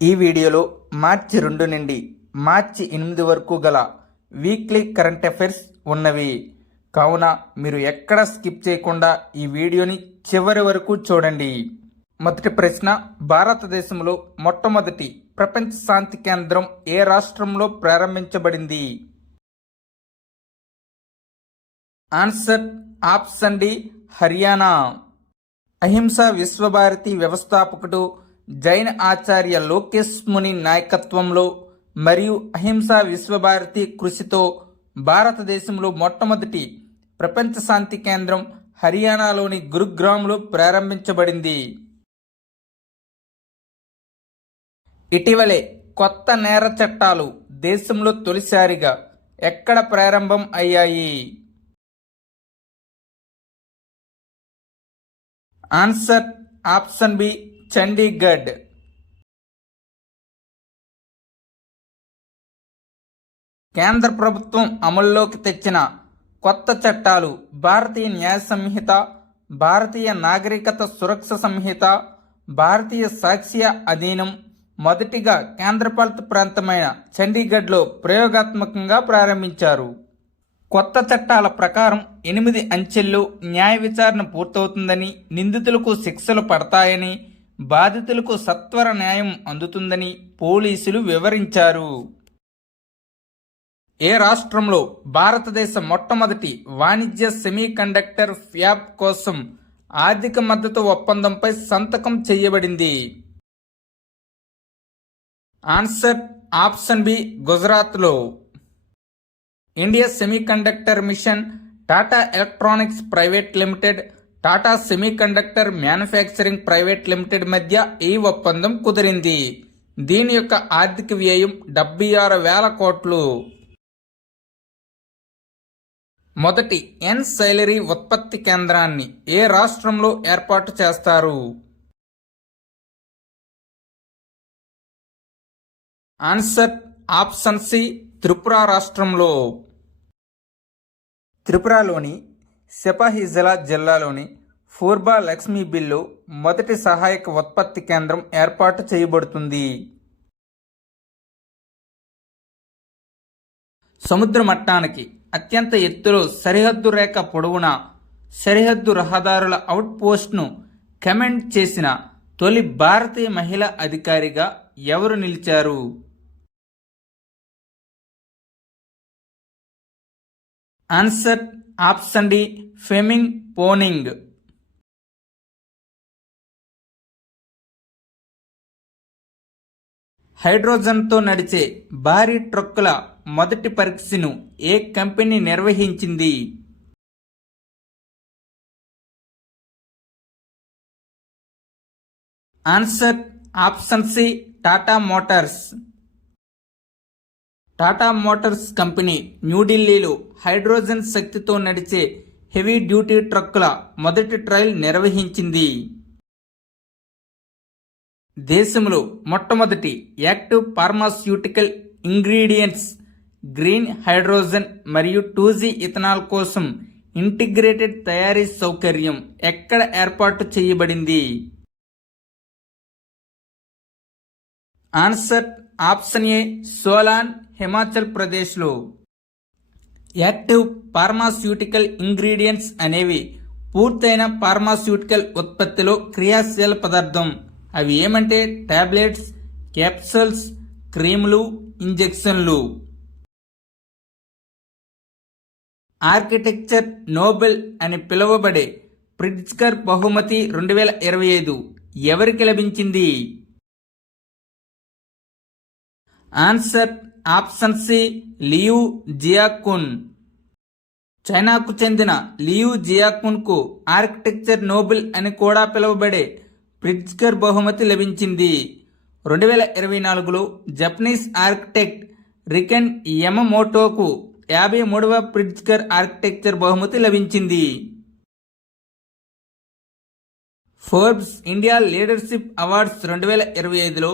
ఈ వీడియోలో మార్చి 2 నుండి మార్చి 8 వరకు గల వీక్లీ కరెంట్ అఫైర్స్ ఉన్నవి. కావున మీరు ఎక్కడ స్కిప్ చేయకుండా ఈ వీడియోని చివరి వరకు చూడండి. మొదటి ప్రశ్న, భారతదేశంలో మొట్టమొదటి ప్రపంచ శాంతి కేంద్రం ఏ రాష్ట్రంలో ప్రారంభించబడింది? Answer option D, Haryana. Ahimsa Vishwabharati వ్యవస్థాపకుడు జైన ఆచార్య లోకేష్ ముని నాయకత్వంలో మరియు అహింసా విశ్వభారతి కృషితో భారతదేశంలో మొట్టమొదటి ప్రపంచ శాంతి కేంద్రం హర్యానాలోని గురుగ్రామ్లో ప్రారంభించబడింది. ఇటీవలే కొత్త నేర చట్టాలు దేశంలో తొలిసారిగా ఎక్కడ ప్రారంభం అయ్యాయి? Answer option B, Chandigarh. కేంద్ర ప్రభుత్వం అమల్లోకి తెచ్చిన కొత్త చట్టాలు భారతీయ న్యాయ సంహిత, భారతీయ నాగరికత సురక్ష సంహిత, భారతీయ సాక్ష్య అధీనం మొదటిగా కేంద్రపాలిత ప్రాంతమైన చండీగఢ్లో ప్రయోగాత్మకంగా ప్రారంభించారు. కొత్త చట్టాల ప్రకారం 8 అంచెల్లో న్యాయ విచారణ పూర్తవుతుందని, నిందితులకు శిక్షలు పడతాయని, బాధితులకు సత్వర న్యాయం అందుతుందని పోలీసులు వివరించారు. ఏ రాష్ట్రంలో భారతదేశ మొట్టమొదటి వాణిజ్య సెమీకండక్టర్ ఫ్యాబ్ కోసం ఆర్థిక మద్దతు ఒప్పందంపై సంతకం చేయబడింది? ఆన్సర్ ఆప్షన్ బి, గుజరాత్లో. India semiconductor machine, Tata electronics private limited, Tata semiconductor manufacturing private limited మధ్య ఈ ఒప్పందం కుదిరింది. దీని యొక్క ఆర్థిక వ్యయం 76,000 కోట్లు. మొదటి ఎన్సైలరీ ఉత్పత్తి కేంద్రాన్ని ఏ రాష్ట్రంలో ఏర్పాటు చేస్తారు? ఆన్సర్ ఆప్షన్ సి, త్రిపుర రాష్ట్రంలో. త్రిపురలోని సిపాహిజలా జిల్లాలోని పూర్బా లక్ష్మీబిల్లో మొదటి సహాయక ఉత్పత్తి కేంద్రం ఏర్పాటు చేయబడుతుంది. సముద్ర మట్టానికి అత్యంత ఎత్తులో సరిహద్దు రేఖ పొడవున సరిహద్దు రహదారుల అవుట్ పోస్ట్ను కమాండ్ చేసిన తొలి భారతీయ మహిళా అధికారిగా ఎవరు నిలిచారు? ఆన్సర్ ఆప్షన్ డి, ఫెమింగ్ పోనింగ్. హైడ్రోజన్తో నడిచే భారీ ట్రక్కుల మొదటి పరీక్షను ఏ కంపెనీ నిర్వహించింది? Answer option C, Tata Motors. Tata Motors company న్యూఢిల్లీలో హైడ్రోజన్ శక్తితో నడిచే హెవీ డ్యూటీ ట్రక్కుల మొదటి ట్రయల్ నిర్వహించింది. దేశంలో మొట్టమొదటి active pharmaceutical ingredients green hydrogen మరియు 2G ఇథనాల్ కోసం ఇంటిగ్రేటెడ్ తయారీ సౌకర్యం ఎక్కడ ఏర్పాటు చేయబడింది? Answer option A, Solan, Himachal ప్రదేశ్లో. యాక్టివ్ ఫార్మాస్యూటికల్ ఇంగ్రీడియంట్స్ అనేవి పూర్తయిన ఫార్మాస్యూటికల్ ఉత్పత్తిలో క్రియాశీల పదార్థం. అవి ఏమంటే టాబ్లెట్స్, క్యాప్సూల్స్, క్రీములు, ఇంజెక్షన్లు. ఆర్కిటెక్చర్ నోబెల్ అని పిలువబడే ప్రిట్జ్కర్ బహుమతి 2025 ఎవరికి లభించింది? Answer option C, Liu Jiakun. చైనాకు చెందిన లియు జియాకున్ కు ఆర్కిటెక్చర్ నోబెల్ అని కూడా పిలువబడే ప్రిట్జ్కర్ బహుమతి లభించింది. 2024లో జపనీస్ ఆర్కిటెక్ట్ రికెన్ యమమోటోకు 53వ ప్రిట్జ్కర్ ఆర్కిటెక్చర్ బహుమతి లభించింది. ఫోర్బ్స్ ఇండియా లీడర్షిప్ అవార్డ్స్ 2025లో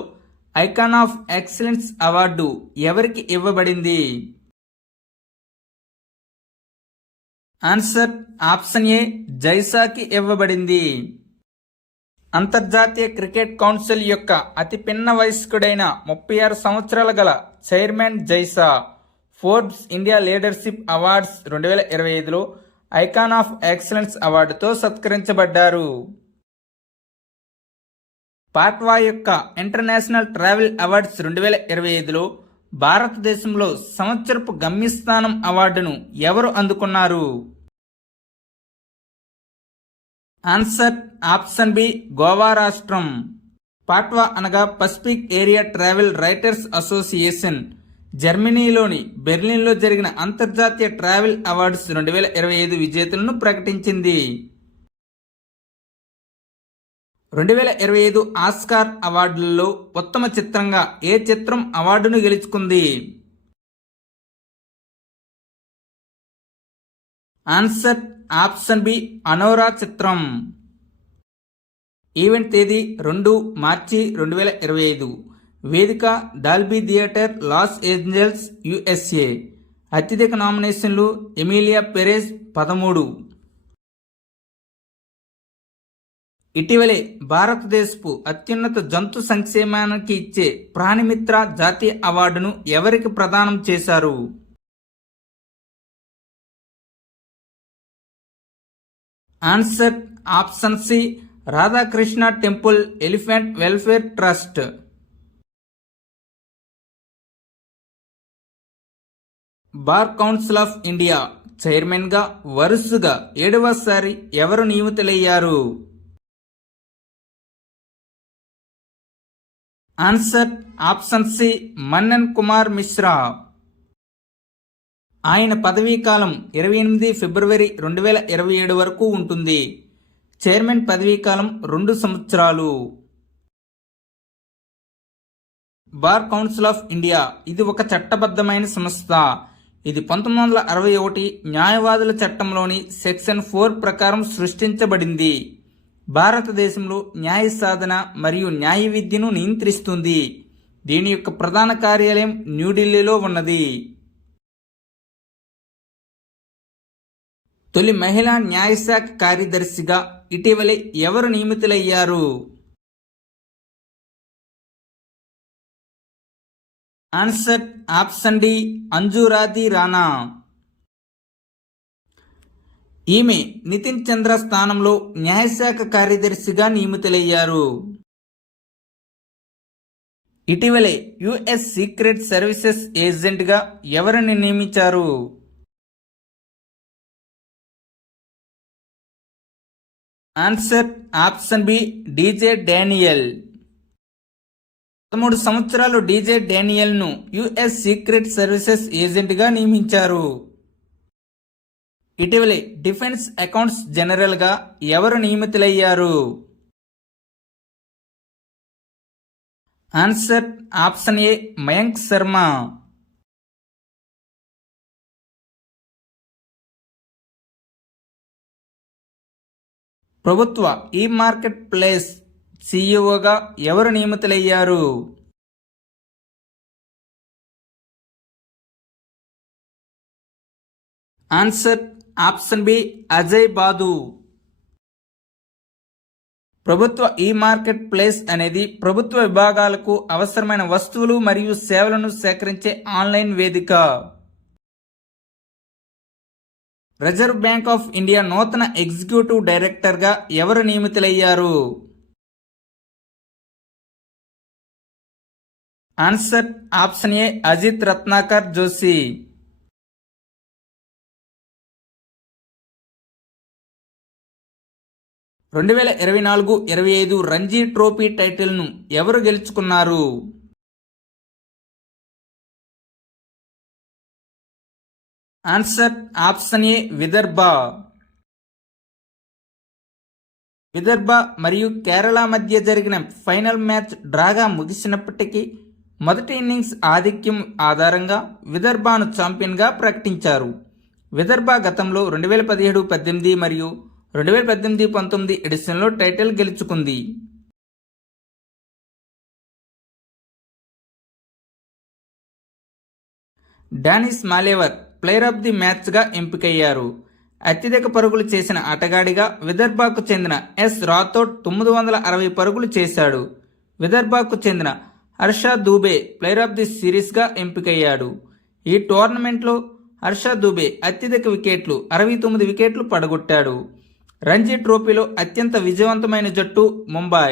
ఐకాన్ ఆఫ్ ఎక్సలెన్స్ అవార్డు ఎవరికి ఇవ్వబడింది? ఆన్సర్ ఆప్షన్ ఏ, జైసాకి ఇవ్వబడింది. అంతర్జాతీయ క్రికెట్ కౌన్సిల్ యొక్క అతి పిన్న వయస్కుడైన 36 సంవత్సరాల గల చైర్మన్ జైసా ఫోర్బ్స్ ఇండియా లీడర్షిప్ అవార్డ్స్ 2025లో ఐకాన్ ఆఫ్ ఎక్సలెన్స్ అవార్డుతో సత్కరించబడ్డారు. పాట్వా యొక్క ఇంటర్నేషనల్ ట్రావెల్ అవార్డ్స్ 2025లో భారతదేశంలో సంవత్సరపు గమ్యస్థానం అవార్డును ఎవరు అందుకున్నారు? ఆన్సర్ ఆప్షన్ బి, గోవా రాష్ట్రం. పాట్వా అనగా Pacific area travel writers association జర్మనీలోని బెర్లిన్లో జరిగిన అంతర్జాతీయ ట్రావెల్ అవార్డ్స్ 2025 విజేతలను ప్రకటించింది. 2025 ఆస్కార్ అవార్డులలో ఉత్తమ చిత్రంగా ఏ చిత్రం అవార్డును గెలుచుకుంది? ఆన్సర్ ఆప్షన్ బి, అనోరా చిత్రం. ఈవెంట్ తేదీ 2 మార్చి 2025. వేదిక Dolby theatre, Los Angeles, USA. అత్యధిక నామినేషన్లు ఎమిలియా పెరెజ్ 13. ఇటీవలే భారతదేశపు అత్యున్నత జంతు సంక్షేమానికి ఇచ్చే ప్రాణిమిత్ర జాతీయ అవార్డును ఎవరికి ప్రదానం చేశారు? Answer option C, Radhakrishna temple elephant welfare trust. Bar council of India chairman గా వరుసగా 7వసారి ఎవరు నియమితులయ్యారు? Answer option C, Manan Kumar Mishra. ఆయన పదవీకాలం 28 ఫిబ్రవరి 2027 వరకు ఉంటుంది. చైర్మన్ పదవీకాలం 2 సంవత్సరాలు. బార్ కౌన్సిల్ ఆఫ్ ఇండియా ఇది ఒక చట్టబద్ధమైన సంస్థ. ఇది 1961 న్యాయవాదుల చట్టంలోని సెక్షన్ 4 ప్రకారం సృష్టించబడింది. భారతదేశంలో న్యాయ సాధన మరియు న్యాయ విద్యను నియంత్రిస్తుంది. దీని యొక్క ప్రధాన కార్యాలయం న్యూఢిల్లీలో ఉన్నది. తొలి మహిళా న్యాయశాఖ కార్యదర్శిగా ఇటీవలే ఎవరు నియమితులయ్యారు? ఆన్సర్ ఆప్షన్ డి, అంజురాది రాణా. ఈమె నితిన్ చంద్ర స్థానంలో న్యాయశాఖ కార్యదర్శిగా నియమితులయ్యారు. ఇటీవలే యుఎస్ సీక్రెట్ సర్వీసెస్ ఏజెంట్గా ఎవరిని నియమించారు? Answer option B, DJ Daniel. 13 సంవత్సరాలు డీజే డానియల్ ను యుఎస్ సీక్రెట్ సర్వీసెస్ ఏజెంట్గా నియమించారు. ఇటీవలే డిఫెన్స్ అకౌంట్స్ జనరల్ గా ఎవరు నియమితులయ్యారు? Answer option A, Mayank Sharma. ప్రభుత్వ ఈ మార్కెట్ ప్లేస్ సిఇఓగా ఎవరు నియమితులయ్యారు? Answer option B, Ajay Badu. ప్రభుత్వ ఈ మార్కెట్ ప్లేస్ అనేది ప్రభుత్వ విభాగాలకు అవసరమైన వస్తువులు మరియు సేవలను సేకరించే ఆన్లైన్ వేదిక. రిజర్వ్ బ్యాంక్ ఆఫ్ ఇండియా నూతన ఎగ్జిక్యూటివ్ డైరెక్టర్గా ఎవరు నియమితులయ్యారు? Answer option A, Ajit Ratnakar Joshi. రెండు 2024-25 రంజీ ట్రోఫీ టైటిల్ను ఎవరు గెలుచుకున్నారు? Answer option A, Vidarbha. Vidarbha మరియు కేరళ మధ్య జరిగిన ఫైనల్ మ్యాచ్ డ్రాగా ముగిసినప్పటికీ మొదటి ఇన్నింగ్స్ ఆధిక్యం ఆధారంగా విదర్భను ఛాంపియన్గా ప్రకటించారు. విదర్భ గతంలో 2017-18 మరియు 2018-19 ఎడిషన్లో టైటిల్ గెలుచుకుంది. డానిష్ మాలేవర్ ప్లేయర్ ఆఫ్ ది మ్యాచ్గా ఎంపికయ్యారు. అత్యధిక పరుగులు చేసిన ఆటగాడిగా విదర్భకు చెందిన ఎస్ రాథోడ్ 960 పరుగులు చేశాడు. విదర్భకు చెందిన Harsh Dubey player of the సిరీస్గా ఎంపికయ్యాడు. ఈ టోర్నమెంట్లో హర్ష దూబే అత్యధిక వికెట్లు 69 వికెట్లు పడగొట్టాడు. రంజీ ట్రోఫీలో అత్యంత విజయవంతమైన జట్టు ముంబై.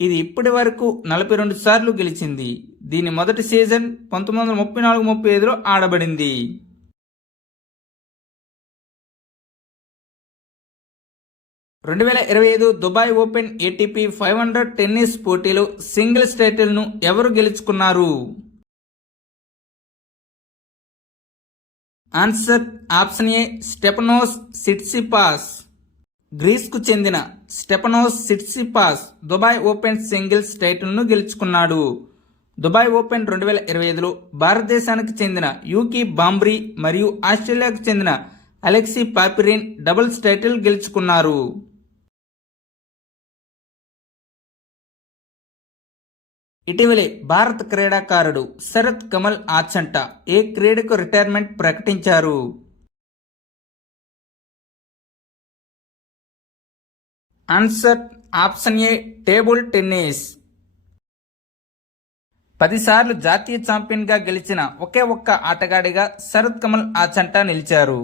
ఇది ఇప్పటి వరకు 42 సార్లు గెలిచింది. దీని మొదటి సీజన్ 1934-35లో ఆడబడింది. 2025 దుబాయ్ ఓపెన్ ఏటీపీ 500 టెన్నిస్ పోటీలో సింగిల్స్ టైటిల్ను ఎవరు గెలుచుకున్నారు? Answer option A Stefanos Tsitsipas. గ్రీస్కు చెందిన Stefanos Tsitsipas Dubai open singles టైటిల్ను గెలుచుకున్నాడు. దుబాయ్ ఓపెన్ 2025లో భారతదేశానికి చెందిన యూకీ బాంబ్రీ మరియు ఆస్ట్రేలియాకు చెందిన అలెక్సీ పాపిరిన్ డబుల్స్ టైటిల్ గెలుచుకున్నారు. ఇటీవలే భారత క్రీడాకారుడు శరత్ కమల్ ఆచంట ఏ క్రీడకు రిటైర్మెంట్ ప్రకటించారు? ఆన్సర్ ఆప్షన్ ఏ టేబుల్ టెన్నిస్. 10 సార్లు జాతీయ ఛాంపియన్గా గెలిచిన ఒకే ఒక్క ఆటగాడిగా శరత్ కమల్ ఆచంట నిలిచారు.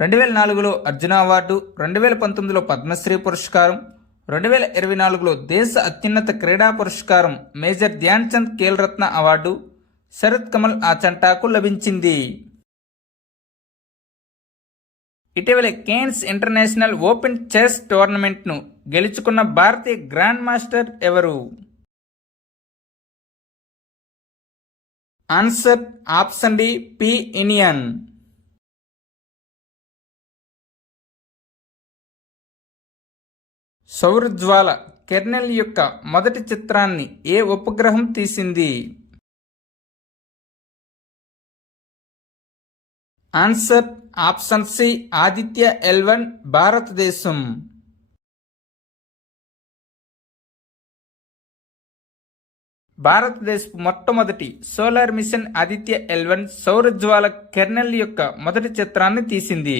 2004లో అర్జున అవార్డు, 2019లో పద్మశ్రీ పురస్కారం, 2024లో దేశ అత్యున్నత క్రీడా పురస్కారం మేజర్ ధ్యాన్ చంద్ ఖేల్ రత్న అవార్డు శరత్ కమల్ ఆచంటాకు లభించింది. ఇటీవలే కేన్స్ ఇంటర్నేషనల్ ఓపెన్ చెస్ టోర్నమెంట్ను గెలుచుకున్న భారతీయ గ్రాండ్ మాస్టర్ ఎవరు? Answer option D P Iniyan. సౌరజ్వాల కెర్నెల్ యొక్క మొదటి చిత్రాన్ని ఏ ఉపగ్రహం తీసింది? Answer option C Aditya L1 భారతదేశం. భారతదేశపు మొట్టమొదటి సోలార్ మిషన్ ఆదిత్య L1 సౌరజ్వాల కెర్నెల్ యొక్క మొదటి చిత్రాన్ని తీసింది.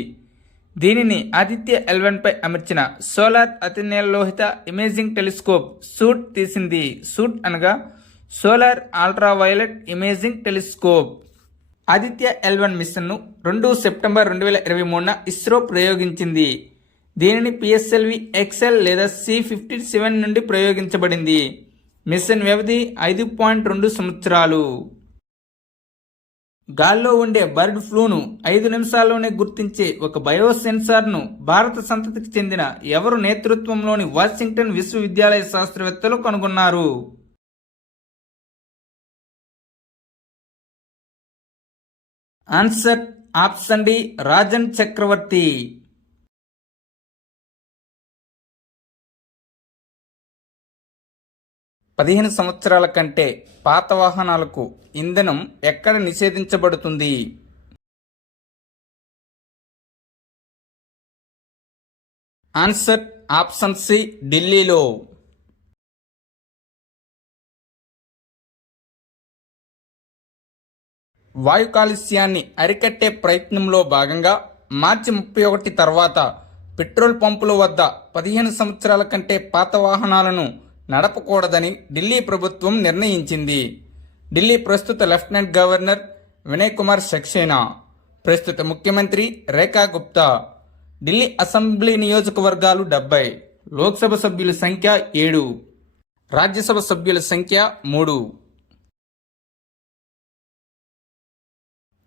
దీనిని ఆదిత్య L1 పై అమర్చిన సోలార్ అతినీలలోహిత ఇమేజింగ్ టెలిస్కోప్ సూట్ తీసింది. సూట్ అనగా solar ultraviolet imaging telescope. Aditya L1 మిషన్ను 2 సెప్టెంబర్ 2023న ఇస్రో ప్రయోగించింది. దీనిని PSLV XL లేదా C57 నుండి ప్రయోగించబడింది. మిషన్ వ్యవధి 5.2 సంవత్సరాలు. గాల్లో ఉండే బర్డ్ ఫ్లూను 5 నిమిషాల్లోనే గుర్తించే ఒక బయోసెన్సార్ను భారత సంతతికి చెందిన ఎవరు నేతృత్వంలోని వాషింగ్టన్ విశ్వవిద్యాలయ శాస్త్రవేత్తలు కనుగొన్నారు? ఆన్సర్ ఆప్షన్ డి రాజన్ చక్రవర్తి. పదిహేను సంవత్సరాల కంటే పాత వాహనాలకు ఇంధనం ఎక్కడ నిషేధించబడుతుంది? ఆన్సర్ ఆప్షన్ సి ఢిల్లీలో. వాయు కాలుష్యాన్ని అరికట్టే ప్రయత్నంలో భాగంగా మార్చి 31 తర్వాత పెట్రోల్ పంపుల వద్ద 15 సంవత్సరాల కంటే పాత వాహనాలను నడపకూడదని ఢిల్లీ ప్రభుత్వం నిర్ణయించింది. ఢిల్లీ ప్రస్తుత లెఫ్టినెంట్ గవర్నర్ వినయ్ కుమార్ సక్సేనా, ప్రస్తుత ముఖ్యమంత్రి రేఖా గుప్తా. ఢిల్లీ అసెంబ్లీ నియోజకవర్గాలు 70, లోక్సభ సభ్యుల సంఖ్య 7, రాజ్యసభ సభ్యుల సంఖ్య 3.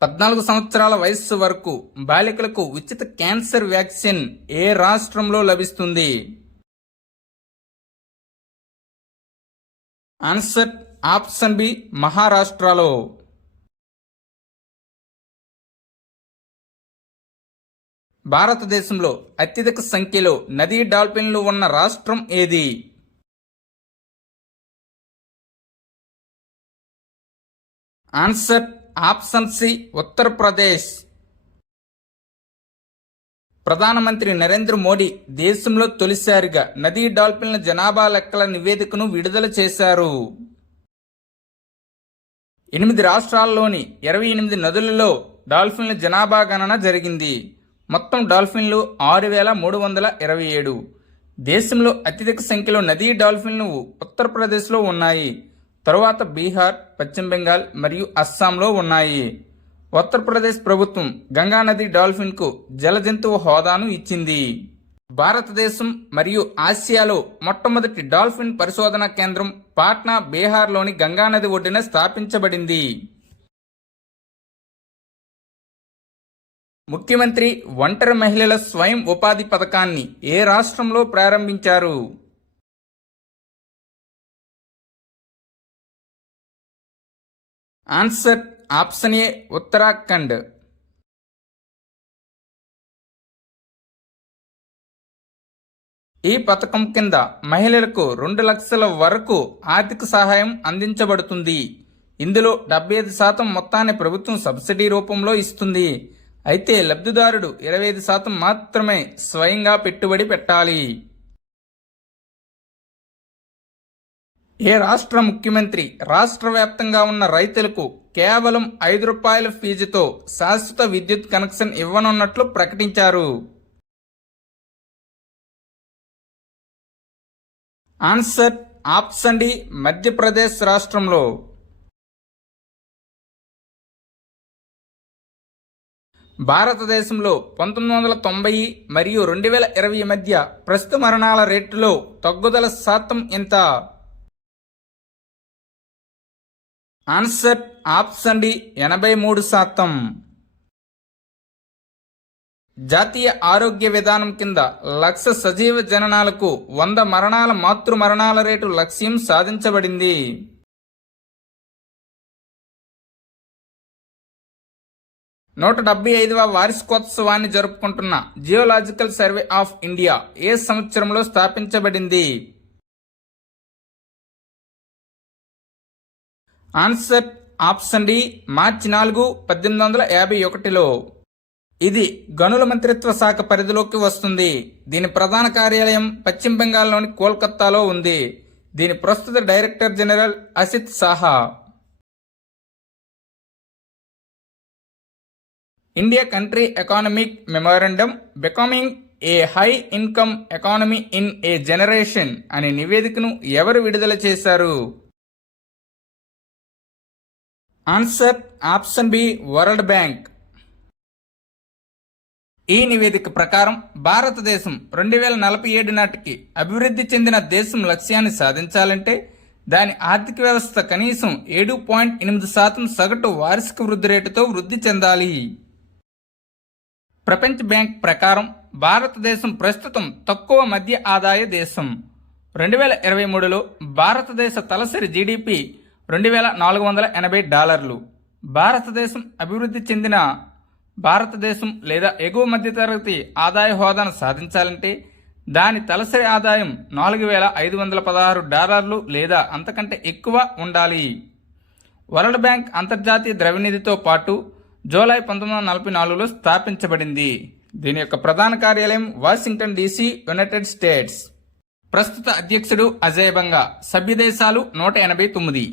14 సంవత్సరాల వయస్సు వరకు బాలికలకు ఉచిత క్యాన్సర్ వ్యాక్సిన్ ఏ రాష్ట్రంలో లభిస్తుంది? ఆన్సర్ ఆప్షన్ బి మహారాష్ట్రలో. భారతదేశంలో అత్యధిక సంఖ్యలో నదీ డాల్ఫిన్లు ఉన్న రాష్ట్రం ఏది? Answer option C Uttar Pradesh. ప్రధానమంత్రి నరేంద్ర మోడీ దేశంలో తొలిసారిగా నదీ డాల్ఫిన్ల జనాభా లెక్కల నివేదికను విడుదల చేశారు. 8 రాష్ట్రాల్లోని 28 నదులలో డాల్ఫిన్ల జనాభా గణన జరిగింది. మొత్తం డాల్ఫిన్లు 6,327. దేశంలో అత్యధిక సంఖ్యలో నదీ డాల్ఫిన్లు ఉత్తరప్రదేశ్లో ఉన్నాయి. తరువాత బీహార్, పశ్చిమ బెంగాల్ మరియు అస్సాంలో ఉన్నాయి. ఉత్తరప్రదేశ్ ప్రభుత్వం గంగానది డాల్ఫిన్కు జలజంతువు హోదాను ఇచ్చింది. భారతదేశం మరియు ఆసియాలో మొట్టమొదటి డాల్ఫిన్ పరిశోధనా కేంద్రం పాట్నా, బీహార్లోని గంగానది ఒడ్డున స్థాపించబడింది. ముఖ్యమంత్రి ఒంటరి మహిళల స్వయం ఉపాధి పథకాన్ని ఏ రాష్ట్రంలో ప్రారంభించారు? ఆన్సర్ ఆప్షన్ ఏ ఉత్తరాఖండ్. ఈ పథకం కింద మహిళలకు 2 లక్షల వరకు ఆర్థిక సహాయం అందించబడుతుంది. ఇందులో 75% మొత్తాన్ని ప్రభుత్వం సబ్సిడీ రూపంలో ఇస్తుంది. అయితే లబ్ధిదారుడు 25% మాత్రమే స్వయంగా పెట్టుబడి పెట్టాలి. ఏ రాష్ట్ర ముఖ్యమంత్రి రాష్ట్ర వ్యాప్తంగా ఉన్న రైతులకు కేవలం ₹5 ఫీజుతో శాశ్వత విద్యుత్ కనెక్షన్ ఇవ్వనున్నట్లు ప్రకటించారు? ఆన్సర్ ఆప్షన్ డి మధ్యప్రదేశ్ రాష్ట్రంలో. భారతదేశంలో 1990 మరియు 2020 మధ్య ప్రస్తుత మరణాల రేటులో తగ్గుదల శాతం ఎంత? Answer option D 83%. జాతీయ ఆరోగ్య విధానం కింద 1,00,000 సజీవ జననాలకు 100 మరణాల మాతృ మరణాల రేటు లక్ష్యం సాధించబడింది. 175వ వార్షికోత్సవాన్ని జరుపుకుంటున్న జియోలాజికల్ సర్వే ఆఫ్ ఇండియా ఏ సంవత్సరంలో స్థాపించబడింది? ఆన్సర్ ఆప్షన్ డి మార్చి 4, 1851లో. ఇది గనుల మంత్రిత్వ శాఖ పరిధిలోకి వస్తుంది. దీని ప్రధాన కార్యాలయం పశ్చిమ బెంగాల్లోని కోల్కతాలో ఉంది. దీని ప్రస్తుత director general Asit Saha. India country economic memorandum becoming a high income economy in a generation అనే నివేదికను ఎవరు విడుదల చేశారు? Answer option B world bank. ఈ నివేదిక ప్రకారం భారతదేశం 2047 నాటికి అభివృద్ధి చెందిన దేశం లక్ష్యాన్ని సాధించాలంటే దాని ఆర్థిక వ్యవస్థ కనీసం 7.8% సగటు వార్షిక వృద్ధి రేటుతో వృద్ధి చెందాలి. ప్రపంచ బ్యాంక్ ప్రకారం భారతదేశం ప్రస్తుతం తక్కువ మధ్య ఆదాయ దేశం. 2023లో భారతదేశ తలసరి జీడిపి $2,480. భారతదేశం అభివృద్ధి చెందిన భారతదేశం లేదా ఎగువ మధ్యతరగతి ఆదాయ హోదాను సాధించాలంటే దాని తలసరి ఆదాయం $4,516 లేదా అంతకంటే ఎక్కువ ఉండాలి. వరల్డ్ బ్యాంక్ అంతర్జాతీయ ద్రవ్యనిధితో పాటు జూలై 1944లో స్థాపించబడింది. దీని యొక్క ప్రధాన కార్యాలయం వాషింగ్టన్ డీసీ, యునైటెడ్ స్టేట్స్. ప్రస్తుత అధ్యక్షుడు అజయ్ బంగా. సభ్య దేశాలు 189.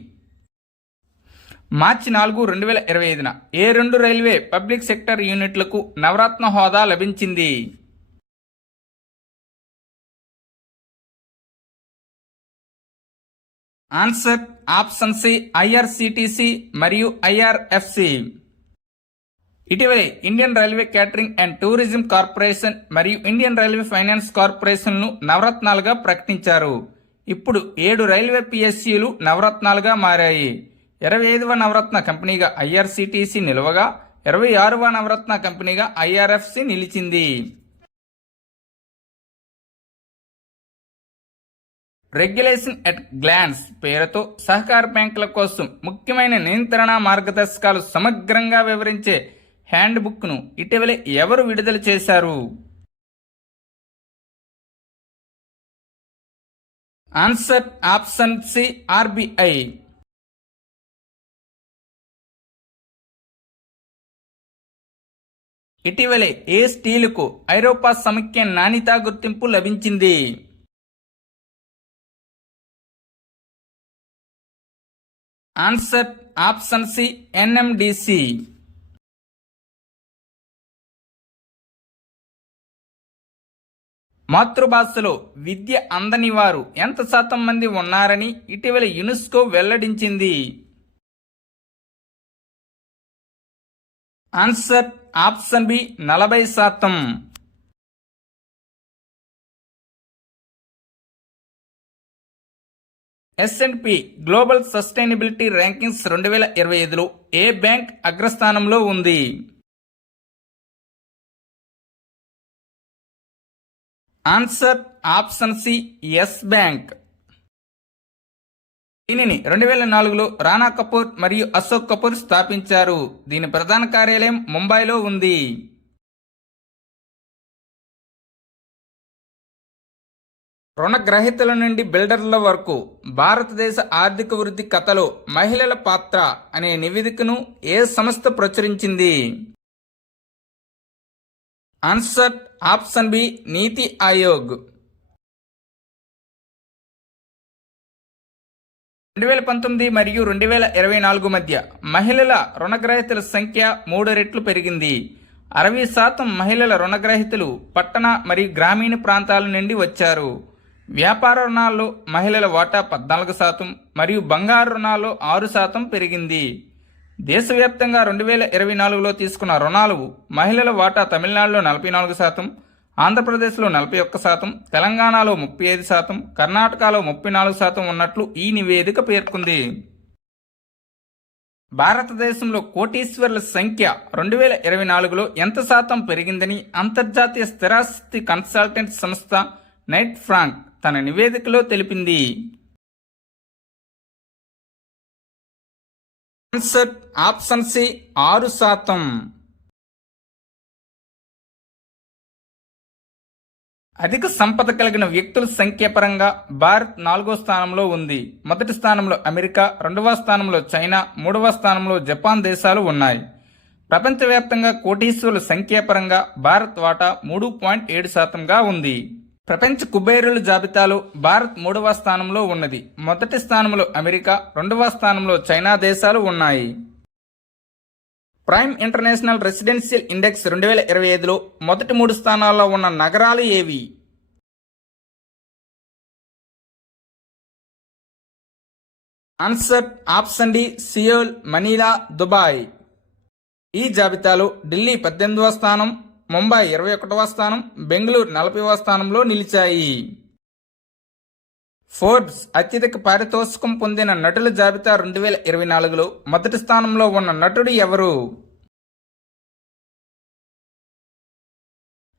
మార్చి 4, 2025న ఏ 2 రైల్వే పబ్లిక్ సెక్టర్ యూనిట్లకు నవరత్న హోదా లభించింది? ఆన్సర్ ఆప్షన్ సి ఐఆర్సిటిసి మరియు ఐఆర్ఎఫ్సి. ఇటీవలే Indian railway catering and tourism corporation మరియు ఇండియన్ రైల్వే ఫైనాన్స్ కార్పొరేషన్ను నవరత్నాలుగా ప్రకటించారు. ఇప్పుడు 7 రైల్వే పిఎస్యులు నవరత్నాలుగా మారాయి. 25వ నవరత్న కంపెనీగా ఐఆర్సిటిసి నిలవగా 26వ నవరత్న కంపెనీగా ఐఆర్ఎఫ్సి నిలిచింది. రెగ్యులేషన్ ఎట్ గ్లాన్స్ పేరుతో సహకార బ్యాంకుల కోసం ముఖ్యమైన నియంత్రణ మార్గదర్శకాలు సమగ్రంగా వివరించే హ్యాండ్ బుక్ను ఇటీవలే ఎవరు విడుదల చేశారు? Answer option C RBI. ఇటీవలే ఏ స్టీలుకు ఐరోపా సమైక్య నాణ్యతా గుర్తింపు లభించింది? Answer option C NMDC. మాతృభాషలో విద్య అందని వారు ఎంత శాతం మంది ఉన్నారని ఇటీవల యునెస్కో వెల్లడించింది? Answer option B 40%. S&P global sustainability rankings 2025లో ఏ బ్యాంక్ అగ్రస్థానంలో ఉంది? Answer option C yes bank. దీనిని 2004లో రాణా కపూర్ మరియు అశోక్ కపూర్ స్థాపించారు. దీని ప్రధాన కార్యాలయం ముంబైలో ఉంది. రుణగ్రహీతల నుండి బిల్డర్ల వరకు భారతదేశ ఆర్థిక వృద్ధి కథలో మహిళల పాత్ర అనే నివేదికను ఏ సంస్థ ప్రచురించింది? ఆన్సర్ ఆప్షన్ బి నీతి ఆయోగ్. 2019 మరియు 2024 మధ్య మహిళల రుణగ్రహీతల సంఖ్య 3 రెట్లు పెరిగింది. 60% మహిళల రుణగ్రహీతలు పట్టణ మరియు గ్రామీణ ప్రాంతాల నుండి వచ్చారు. వ్యాపార రుణాల్లో మహిళల వాటా 14% మరియు బంగారు రుణాల్లో 6% పెరిగింది. దేశవ్యాప్తంగా 2024లో తీసుకున్న రుణాలు మహిళల వాటా తమిళనాడులో 44%, ఆంధ్రప్రదేశ్లో 41%, తెలంగాణలో 35%, కర్ణాటకలో 34% ఉన్నట్లు ఈ నివేదిక పేర్కొంది. భారతదేశంలో కోటీశ్వర్ల సంఖ్య 2024లో ఎంత శాతం పెరిగిందని అంతర్జాతీయ స్థిరాస్తి కన్సల్టెంట్ సంస్థ నైట్ ఫ్రాంక్ తన నివేదికలో తెలిపింది? Answer option C 6%. అధిక సంపద కలిగిన వ్యక్తుల సంఖ్య పరంగా భారత్ 4వ స్థానంలో ఉంది. మొదటి స్థానంలో అమెరికా, 2వ స్థానంలో చైనా, 3వ స్థానంలో జపాన్ దేశాలు ఉన్నాయి. ప్రపంచవ్యాప్తంగా కోటీశ్వరుల సంఖ్య పరంగా భారత్ వాటా 3.7%గా ఉంది. ప్రపంచ కుబేరుల జాబితాలో భారత్ 3వ స్థానంలో ఉన్నది. మొదటి స్థానంలో అమెరికా, 2వ స్థానంలో చైనా దేశాలు ఉన్నాయి. ప్రైమ్ ఇంటర్నేషనల్ రెసిడెన్షియల్ ఇండెక్స్ 2025లో మొదటి 3 స్థానాల్లో ఉన్న నగరాలు ఏవి? Answer option D Seoul, Manila, Dubai. ఈ జాబితాలో ఢిల్లీ 18వ స్థానం, ముంబై 21వ స్థానం, బెంగళూరు 40వ స్థానంలో నిలిచాయి. ఫోర్బ్స్ అత్యధిక పారితోషికం పొందిన నటుల జాబితా 2024లో మొదటి స్థానంలో ఉన్న నటుడు ఎవరు?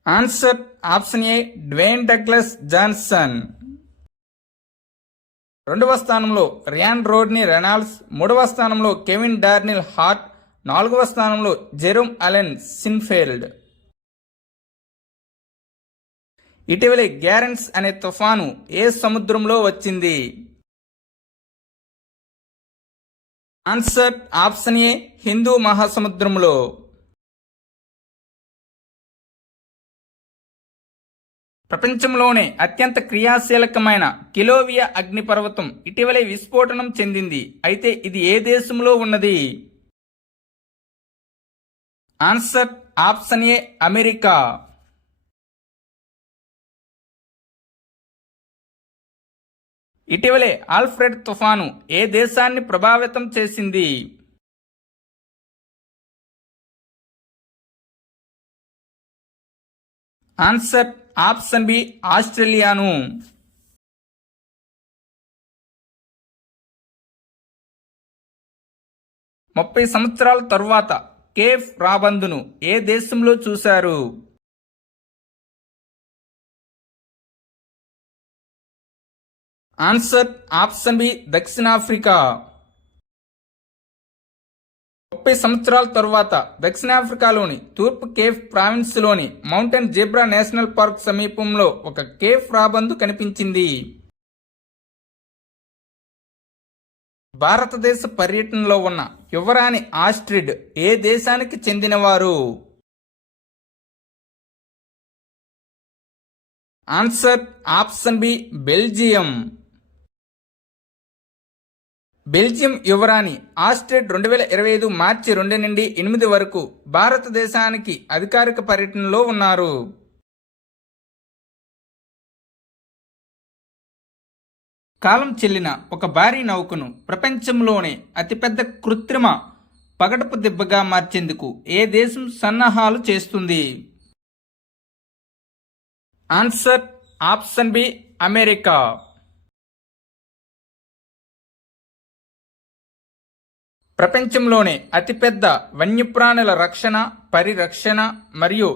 ఆన్సర్ ఆప్షన్ ఏ డ్వేన్ డగ్లస్ జాన్సన్. 2వ స్థానంలో రియాన్ రోడ్నీ రెనాల్డ్స్, 3వ స్థానంలో కెవిన్ డార్నిల్ హార్ట్, 4వ స్థానంలో జెరోమ్ అలెన్ సిన్ఫెల్డ్. ఇటీవలే గ్యారెన్స్ అనే తుఫాను ఏ సముద్రంలో వచ్చింది? ఆన్సర్ ఆప్షన్ ఏ హిందూ మహాసముద్రంలో. ప్రపంచంలోనే అత్యంత క్రియాశీలకమైన కిలోవియా అగ్నిపర్వతం ఇటీవలే విస్ఫోటనం చెందింది. అయితే ఇది ఏ దేశంలో ఉన్నది? Answer option A America. ఇటీవలే ఆల్ఫ్రెడ్ తుఫాను ఏ దేశాన్ని ప్రభావితం చేసింది? ఆన్సర్ ఆప్షన్ బి ఆస్ట్రేలియాను. ముప్పై సంవత్సరాల తరువాత కేఫ్ రాబందును ఏ దేశంలో చూశారు? ఆన్సర్ ఆప్షన్ బి దక్షిణాఫ్రికా. 30 సంవత్సరాల తరువాత దక్షిణాఫ్రికాలోని తూర్పు Cape ప్రావిన్స్లోని mountain zebra national park సమీపంలో ఒక కేఫ్ రాబందు కనిపించింది. భారతదేశ పర్యటనలో ఉన్న యువరాణి ఆస్ట్రిడ్ ఏ దేశానికి చెందినవారు? Answer option B Belgium. Belgium యువరాణి ఆస్ట్రిడ్ 2025 మార్చి 2 నుండి 8 వరకు భారతదేశానికి అధికారిక పర్యటనలో ఉన్నారు. కాలం చెల్లిన ఒక భారీ నౌకను ప్రపంచంలోనే అతిపెద్ద కృత్రిమ పగడపు దిబ్బగా మార్చేందుకు ఏ దేశం సన్నాహాలు చేస్తుంది? Answer option B America. ప్రపంచంలోనే అతిపెద్ద వన్యప్రాణుల రక్షణ, పరిరక్షణ మరియు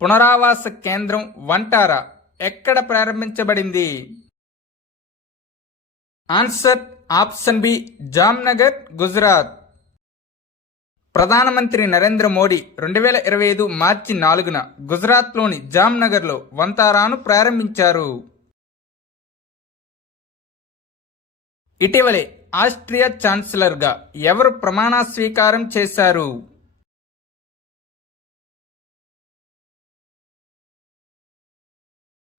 పునరావాస కేంద్రం వంటారా ఎక్కడ ప్రారంభించబడింది? Answer option B Jamnagar, Gujarat. ప్రధానమంత్రి నరేంద్ర మోడీ 2025 మార్చి 4న గుజరాత్లోని జామ్నగర్లో వంతారాను ప్రారంభించారు. ఇటీవలే ఆస్ట్రియా ఛాన్సలర్గా ఎవరు ప్రమాణ స్వీకారం చేశారు?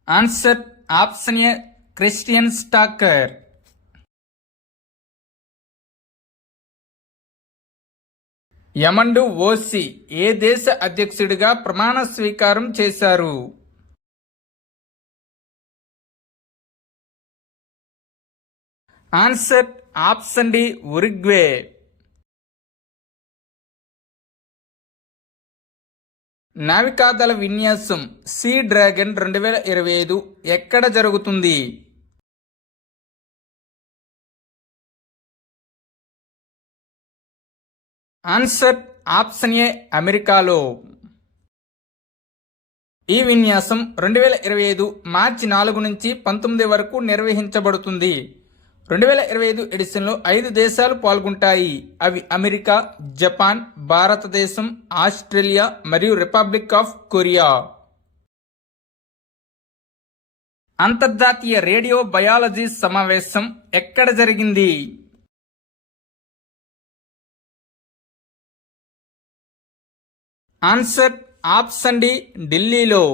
Answer option A Christian Stocker. Yamandu Orsi ఏ దేశ అధ్యక్షుడిగా ప్రమాణ స్వీకారం చేశారు? Answer option D Uruguay. నావికాదళ విన్యాసం సీ డ్రాగన్ 2025 ఎక్కడ జరుగుతుంది? ఆన్సర్ ఆప్షన్ ఏ అమెరికాలో. ఈ విన్యాసం 2025 మార్చి 4 నుంచి 19 వరకు నిర్వహించబడుతుంది. 2025 ఎడిషన్లో 5 దేశాలు పాల్గొంటాయి. అవి అమెరికా, జపాన్, భారతదేశం, ఆస్ట్రేలియా మరియు రిపబ్లిక్ ఆఫ్ కొరియా. అంతర్జాతీయ రేడియో బయాలజీ సమావేశం ఎక్కడ జరిగింది? ఆన్సర్ ఆప్షన్ డి ఢిల్లీలో.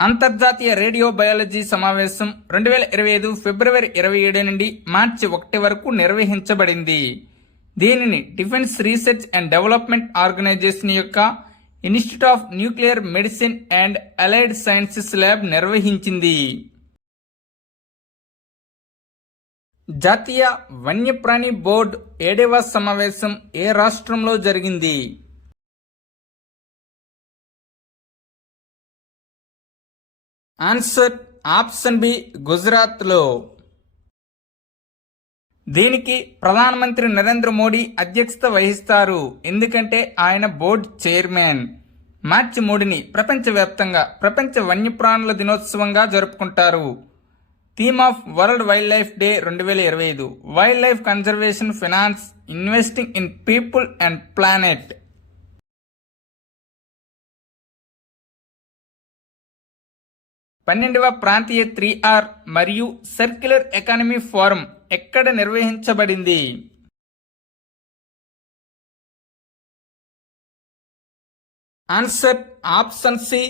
అంతర్జాతీయ రేడియో బయాలజీ సమావేశం 2025 ఫిబ్రవరి 27 నుండి మార్చి 1 వరకు నిర్వహించబడింది. దీనిని defence research and development organisation యొక్క institute of nuclear medicine and allied sciences lab నిర్వహించింది. జాతీయ వన్యప్రాణి బోర్డు 7వ సమావేశం ఏ రాష్ట్రంలో జరిగింది? ఆన్సర్ ఆప్షన్ బి గుజరాత్లో. దీనికి ప్రధానమంత్రి నరేంద్ర మోడీ అధ్యక్షత వహిస్తారు, ఎందుకంటే ఆయన బోర్డు చైర్మన్. మార్చి 3ని ప్రపంచవ్యాప్తంగా ప్రపంచ వన్యప్రాణుల దినోత్సవంగా జరుపుకుంటారు. Theme of world wildlife day 2025 wildlife conservation, finance, investing in people and planet. 12వ ప్రాంతీయ 3R మరియు సర్క్యులర్ ఎకానమీ ఫోరం ఎక్కడ నిర్వహించబడింది? Answer option C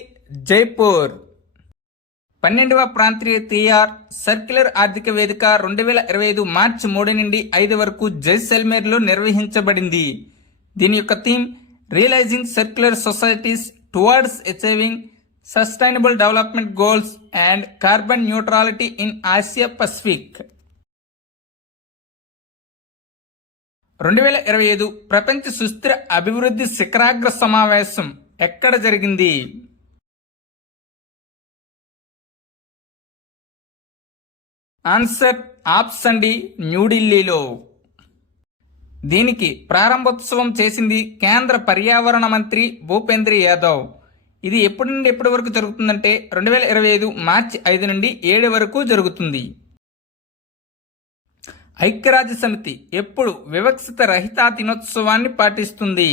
Jaipur. 12వ ప్రాంతీయ 3R సర్క్యులర్ ఆర్థిక వేదిక 2025 మార్చి 3 నుండి 5 వరకు జైసల్మేర్లో నిర్వహించబడింది. దీని యొక్క theme realising circular societies towards achieving sustainable development goals and carbon neutrality in Asia Pacific. 2025 ప్రపంచ సుస్థిర అభివృద్ధి శిఖరాగ్ర సమావేశం ఎక్కడ జరిగింది? ఆన్సర్ ఆప్షన్ డి న్యూఢిల్లీలో. దీనికి ప్రారంభోత్సవం చేసింది కేంద్ర పర్యావరణ మంత్రి భూపేంద్ర యాదవ్. ఇది ఎప్పటి నుండి ఎప్పటి వరకు జరుగుతుందంటే 2025 మార్చి 5 నుండి 7 వరకు జరుగుతుంది. ఐక్యరాజ్య సమితి ఎప్పుడు వివక్షిత రహిత దినోత్సవాన్ని పాటిస్తుంది?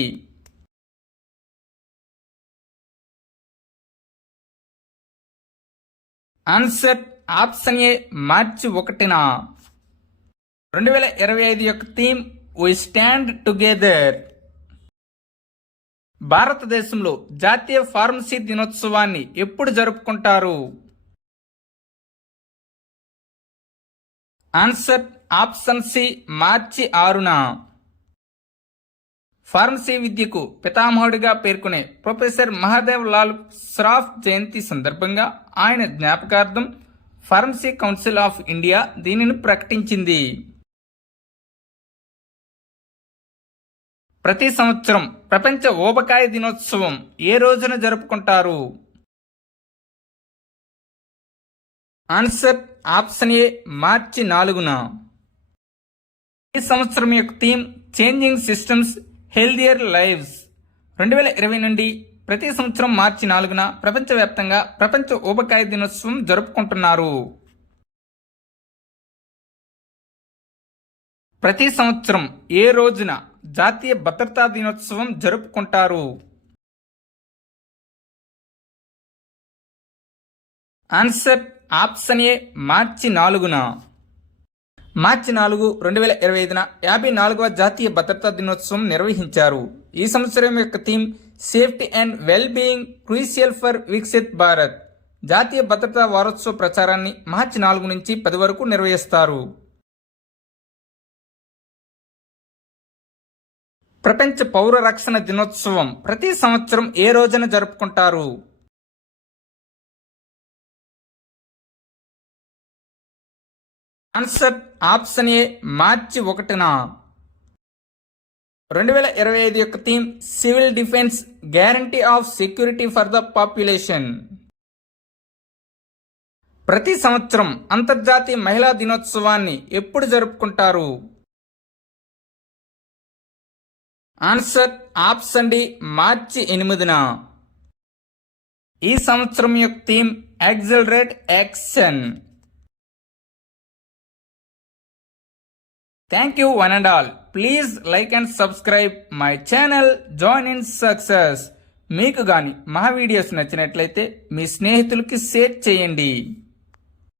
ఆన్సర్ ఆప్షన్ ఏ మార్చి 1న. 2025 యొక్క థీమ్ వి స్టాండ్ టుగెదర్. భారతదేశంలో జాతీయ ఫార్మసీ దినోత్సవాన్ని ఎప్పుడు జరుపుకుంటారు? ఆన్సర్ ఆప్షన్ సి మార్చి 6న. ఫార్మసీ విద్యకు పితామహుడిగా పేర్కొనే ప్రొఫెసర్ మహాదేవ్ లాల్ శ్రాఫ్ జయంతి సందర్భంగా ఆయన జ్ఞాపకార్థం ఫార్మసీ కౌన్సిల్ ఆఫ్ ఇండియా దీనిని ప్రకటించింది. ప్రతి సంవత్సరం ప్రపంచ ఊబకాయ దినోత్సవం ఏ రోజున జరుపుకుంటారు? ఆన్సర్ ఆప్షన్ ఏ మార్చి 4న. ఈ సంవత్సరం యొక్క theme changing systems healthier lives. 2020 నుండి ప్రతి సంవత్సరం మార్చి 4న ప్రపంచవ్యాప్తంగా ప్రపంచ ఊబకాయ దినోత్సవం జరుపుకుంటున్నారు. ప్రతి సంవత్సరం ఏ రోజున జాతీయ భద్రతా దినోత్సవం జరుపుకుంటారు? ఆన్సర్ ఆప్షన్ ఏ మార్చి 4న. మార్చి 4, 2025న 54వ జాతీయ భద్రతా దినోత్సవం నిర్వహించారు. ఈ సంవత్సరం యొక్క theme safety and well being crucial for Viksit Bharat. జాతీయ భద్రతా వారోత్సవ ప్రచారాన్ని మార్చి 4 నుంచి 10 వరకు నిర్వహిస్తారు. ప్రపంచ పౌర రక్షణ దినోత్సవం ప్రతి సంవత్సరం ఏ రోజున జరుపుకుంటారు? ఆన్సర్ ఆప్షన్ ఏ మార్చి 1న. 2025 యొక్క theme civil defence guarantee of security for the population. ప్రతి సంవత్సరం అంతర్జాతీయ మహిళా దినోత్సవాన్ని ఎప్పుడు జరుపుకుంటారు? ఆన్సర్ ఆప్షన్ డి మార్చి 8న. ఈ సంవత్సరం యొక్క theme accelerate action. Thank you one and all. Please like and subscribe my channel join in success. మీకు గాని మా వీడియోస్ నచ్చినట్లయితే మీ స్నేహితులకి షేర్ చేయండి.